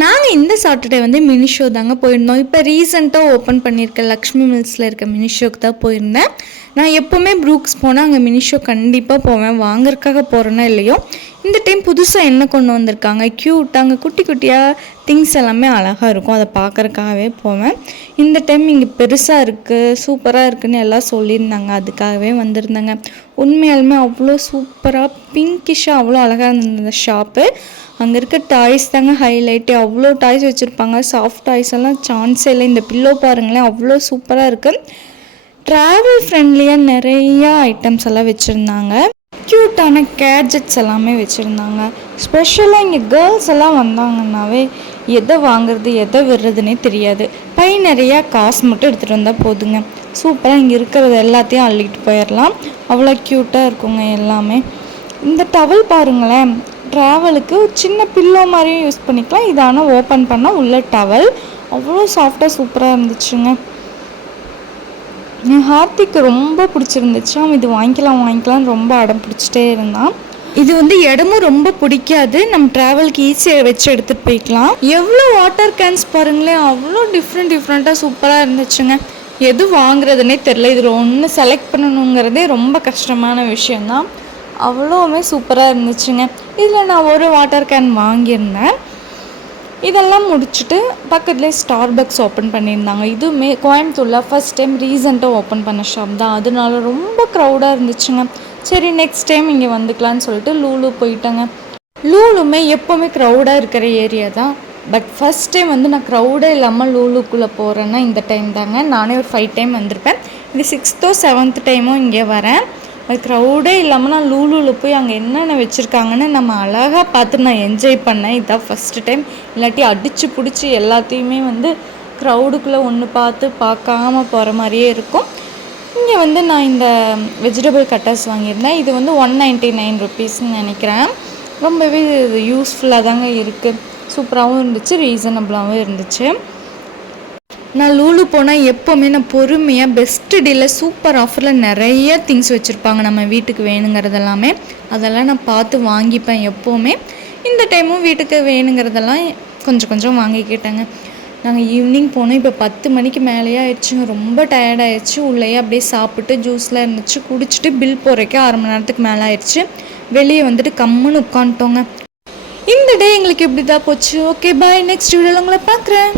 நாங்கள் இந்த சாட்டர்டே வந்து மினி ஷோ தாங்க போயிருந்தோம். இப்போ ரீசெண்டாக ஓப்பன் பண்ணியிருக்க லக்ஷ்மி மில்ஸில் இருக்க மினி ஷோக்கு தான் போயிருந்தேன். நான் எப்போவுமே ப்ரூக்ஸ் போனால் அங்கே மினி ஷோ கண்டிப்பாக போவேன். வாங்குறதுக்காக போகிறேன்னா இல்லையோ, இந்த டைம் புதுசாக என்ன கொண்டு வந்திருக்காங்க, க்யூட்டாக அங்கே குட்டி குட்டியாக திங்ஸ் எல்லாமே அழகாக இருக்கும், அதை பார்க்குறக்காகவே போவேன். இந்த டைம் இங்கே பெருசாக இருக்குது, சூப்பராக இருக்குதுன்னு எல்லாம் சொல்லியிருந்தாங்க, அதுக்காகவே வந்திருந்தாங்க. உண்மையாலுமே அவ்வளோ சூப்பராக பிங்கிஷாக அவ்வளோ அழகாக இருந்தது இந்த ஷாப்பு. அங்கே இருக்க டாய்ஸ் தாங்க ஹைலைட்டு. அவ்வளோ டாய்ஸ் வச்சுருப்பாங்க. சாஃப்ட் டாய்ஸ் எல்லாம் சான்ஸே இல்லை. இந்த பில்லோ பாருங்களேன், அவ்வளோ சூப்பராக இருக்குது. ட்ராவல் ஃப்ரெண்ட்லியாக நிறையா ஐட்டம்ஸ் எல்லாம் வச்சுருந்தாங்க. க்யூட்டான கேட்ஜெட்ஸ் எல்லாமே வச்சுருந்தாங்க. ஸ்பெஷலாக இங்கே கேர்ள்ஸ் எல்லாம் வந்தாங்கன்னாவே எதை வாங்குறது எதை விடுறதுனே தெரியாது. பை நிறையா காசு மட்டும் எடுத்துகிட்டு வந்தால் போதுங்க. சூப்பராக இங்கே இருக்கிறது எல்லாத்தையும் அள்ளிட்டு போயிடலாம். அவ்வளோ க்யூட்டாக இருக்குங்க எல்லாமே. இந்த டவல் பாருங்களேன், ட்ராவலுக்கு சின்ன பில்லோ மாதிரியும் யூஸ் பண்ணிக்கலாம். இதான ஓப்பன் பண்ணால் உள்ள டவல் அவ்வளோ சாஃப்டாக சூப்பராக இருந்துச்சுங்க. என் ஹார்த்திக்கு ரொம்ப பிடிச்சிருந்துச்சு. அவன் இது வாங்கிக்கலாம்னு ரொம்ப அடம் பிடிச்சிட்டே இருந்தான். இது வந்து இடமும் ரொம்ப பிடிக்காது, நம்ம ட்ராவலுக்கு ஈஸியாக வச்சு எடுத்துகிட்டு போய்க்கலாம். எவ்வளோ வாட்டர் கேன்ஸ் பாருங்களேன், அவ்வளோ டிஃப்ரெண்ட்டாக சூப்பராக இருந்துச்சுங்க. எது வாங்குறதுனே தெரில. இதில் ஒன்று செலக்ட் பண்ணணுங்கிறதே ரொம்ப கஷ்டமான விஷயந்தான். அவ்வளோவுமே சூப்பராக இருந்துச்சுங்க. இதில் நான் ஒரு வாட்டர் கேன் வாங்கியிருந்தேன். இதெல்லாம் முடிச்சுட்டு பக்கத்துலேயே ஸ்டார்பக்ஸ் ஓப்பன் பண்ணியிருந்தாங்க. இதுவுமே கோயம்புத்தூரில் ஃபஸ்ட் டைம் ரீசெண்டாக ஓப்பன் பண்ண ஷாப் தான், அதனால ரொம்ப க்ரௌடாக இருந்துச்சுங்க. சரி நெக்ஸ்ட் டைம் இங்கே வந்துக்கலான்னு சொல்லிட்டு லூலு போயிட்டேங்க. லூலுமே எப்போவுமே க்ரௌடாக இருக்கிற ஏரியா தான். பட் ஃபஸ்ட் டைம் வந்து நான் க்ரௌடே இல்லாமல் லூலுக்குள்ளே போகிறேன்னா இந்த டைம் தாங்க. நானே ஒரு 5 டைம் வந்திருப்பேன். இது 6th or 7th டைமும் இங்கே வரேன். அது க்ரௌடே இல்லாமல் நான் லூலுவில் போய் அங்கே என்னென்ன வச்சுருக்காங்கன்னு நம்ம அழகாக பார்த்து நான் என்ஜாய் பண்ணேன். இதுதான் ஃபஸ்ட்டு டைம். இல்லாட்டி அடித்து பிடிச்சி எல்லாத்தையுமே வந்து க்ரௌடுக்குள்ளே ஒன்று பார்க்காம போகிற மாதிரியே இருக்கும். இங்கே வந்து நான் இந்த வெஜிடபிள் கட்டர்ஸ் வாங்கியிருந்தேன். இது வந்து 199 rupeesன்னு நினைக்கிறேன். ரொம்பவே யூஸ்ஃபுல்லாக தாங்க இருக்குது. சூப்பராகவும் இருந்துச்சு, ரீசனபிளாகவும் இருந்துச்சு. நான் லூலு போனால் எப்போவுமே நான் பொறுமையாக பெஸ்ட்டு டீலில் சூப்பர் ஆஃபரில் நிறைய திங்ஸ் வச்சுருப்பாங்க நம்ம வீட்டுக்கு வேணுங்கிறதெல்லாமே. அதெல்லாம் நான் பார்த்து வாங்கிப்பேன் எப்போவுமே. இந்த டைமும் வீட்டுக்கு வேணுங்கிறதெல்லாம் கொஞ்சம் வாங்கிக்கிட்டேங்க. நாங்கள் ஈவினிங் போனோம். இப்போ 10 மணிக்கு மேலேயே ஆயிடுச்சுங்க. ரொம்ப டயர்டாகிடுச்சு. உள்ளேயே அப்படியே சாப்பிட்டு ஜூஸ்லாம் இருந்துச்சு குடிச்சிட்டு பில் போகிறக்கே 1/2 மணி நேரத்துக்கு மேலே ஆயிடுச்சு. வெளியே வந்துட்டு கம்முன்னு உட்காந்துட்டோங்க. இந்த டே எங்களுக்கு இப்படி தான் போச்சு. ஓகே பாய், நெக்ஸ்ட் வீடியோவில் உங்களை பார்க்குறேன்.